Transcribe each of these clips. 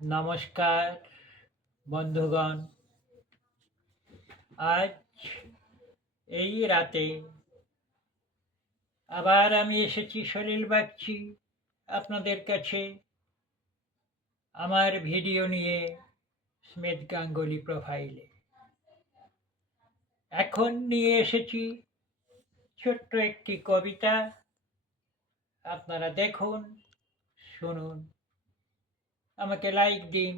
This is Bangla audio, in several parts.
নমস্কার বন্ধুগণ। আজ এই রাতে আবার আমি এসেছি সলিল বাগচি আপনাদের কাছে আমার ভিডিও নিয়ে স্মিথ গাঙ্গুলি প্রোফাইলে। এখন নিয়ে এসেছি ছোট্ট একটি কবিতা। আপনারা দেখুন, শুনুন, আমাকে লাইক দিন,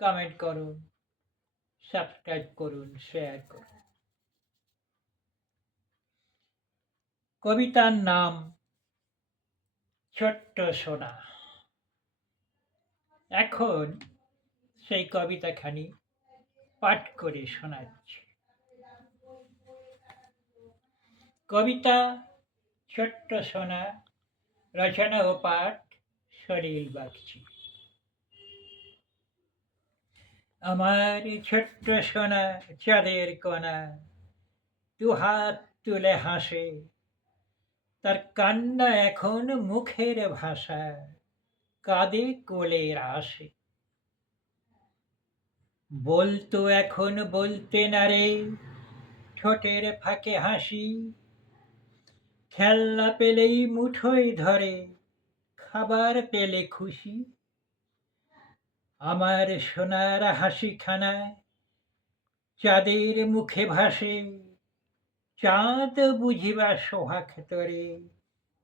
কমেন্ট করুন, সাবস্ক্রাইব করুন, শেয়ার করুন। কবিতার নাম ছোট্ট সোনা। এখন সেই কবিতাখানি পাঠ করে শোনাচ্ছি। কবিতা ছোট্ট সোনা, রচনা ও পাঠ সলিল বাগচি। আমার ছোট্ট সোনা চাঁদের কণা, দুহাত তুলে হাসে, তার কান্না এখন মুখের ভাষা, কাঁদে কোলের আসে। বলতো এখন বলতে না রে, ঠোঁটের ফাঁকে হাসি, খেলনা পেলেই মুঠোয় ধরে, খাবার পেলে খুশি। আমার সোনার হাসিখানায় চাঁদের মুখে ভাসে, চাঁদ বুঝিবা সোহাগ তোরে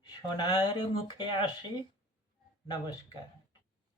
সোনার মুখে আসে। নমস্কার।